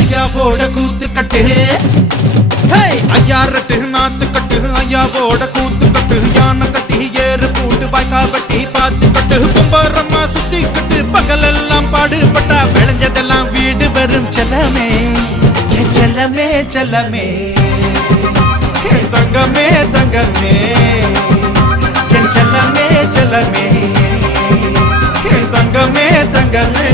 ஐயாவோட கூத்து கட்டு ஐயா ரெட்டு நாத்து கட்டு ஐயாவோட கூத்து கட்டு யானை கட்டி ஏறு பூண்டு வாய்க்கா வட்டி பாத்து கட்டு கும்பரம்மா சுத்தி கட்டு பகலெல்லாம் பாடுபட்டா விளைஞ்சதெல்லாம் வீடு வரும் செல்லமே செல்லமே செல்லமே தங்கமே தங்கமே என் செல்லமே செல்லமே தங்கமே தங்கமே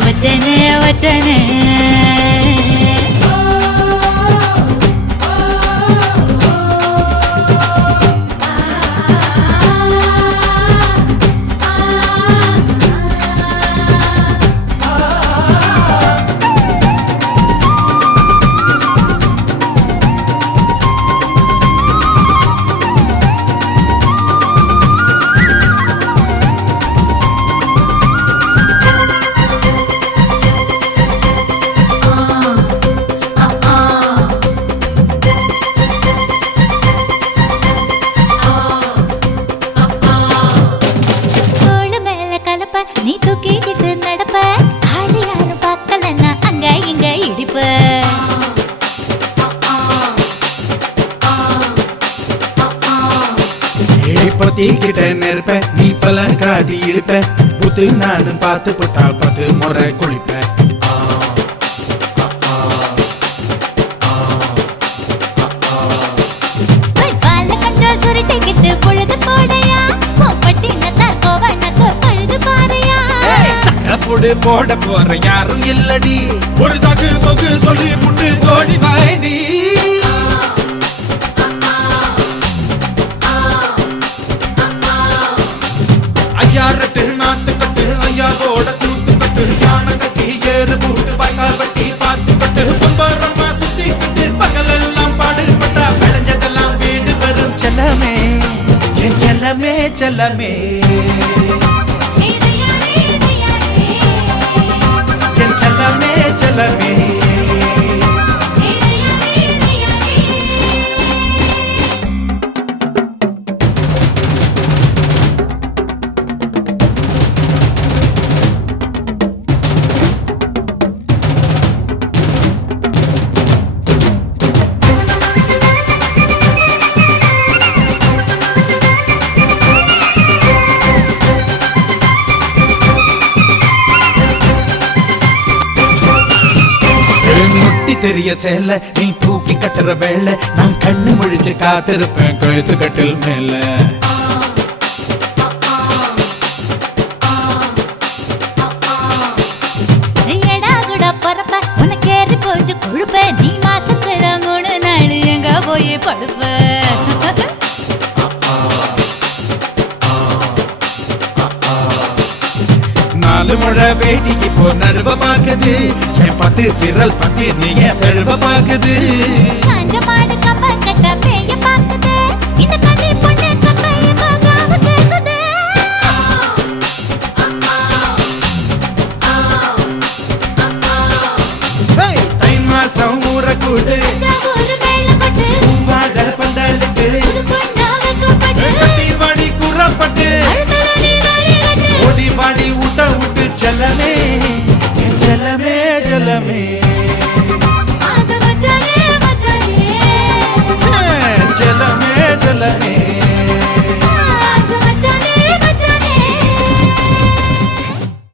वचने वचने நீ தூக்கிக்கிட்டு நடப்ப ஆளு யாரும் பார்க்கலன்னா அங்க இங்க இடிப்ப பத்திக்கிட்ட நெருப்ப நீ பல காட்டி இருப்ப புத்து நானும் பார்த்து புட்டா 10 முறை குளிப்ப பால கஞ்சா சுருட்டிக்கிட்டு பொழுது போடையா பட்டினத்தா கோவனக்கு பழுது பாறையா சகப்புடு போட போற யாரும் இல்லடி ஒரு சாக்கு போக்கு சொல்லி புட்டு போடி வாண்டி ஐயா ரெட்டு நாத்து கட்டு ஐயாவோட கூத்து கட்டு யானை கட்டி ஏறு பூண்டு வாய்க்கா வட்டி பாத்து கட்டு கும்பரம்மா சுத்தி கட்டு பகலெல்லாம் பாடுபட்டா விளைஞ்சதெல்லாம் வீடு வரும் செல்லமே என் செல்லமே செல்லமே என் செல்லமே செல்லமே தெரிய சேல நீ தூக்கி கட்டுற வேலை நான் கண்ணு முழிச்சு காத்திருப்பேன் கழுத்து கட்டில் மேல எடா கூட பொறப்ப உனக்கு ஏறி போச்சு கொழுப்ப நீ மாசத்துல 3 நாள் எங்க போய் படுப்ப நாலு முழ வேடிக்கு போ நடுவமாக்குது என் 10 விரல் 10 நீ என் தழுவமாக்குது காஞ்ச மாடு கம்ப கட்ட பேய பாக்குது இந்த கண்ணி பொண்ணு கம்பைய காகாவ கேக்குது தை மாசம் ஊற கூடு ஒரு வேளை பட்டு பூவாட பந்தலுக்கு கட்டி வாடி கூறப்பட்டு ஓடி வாடி ஊட்ட விட்டு செல்லமே செல்லமே செல்லமே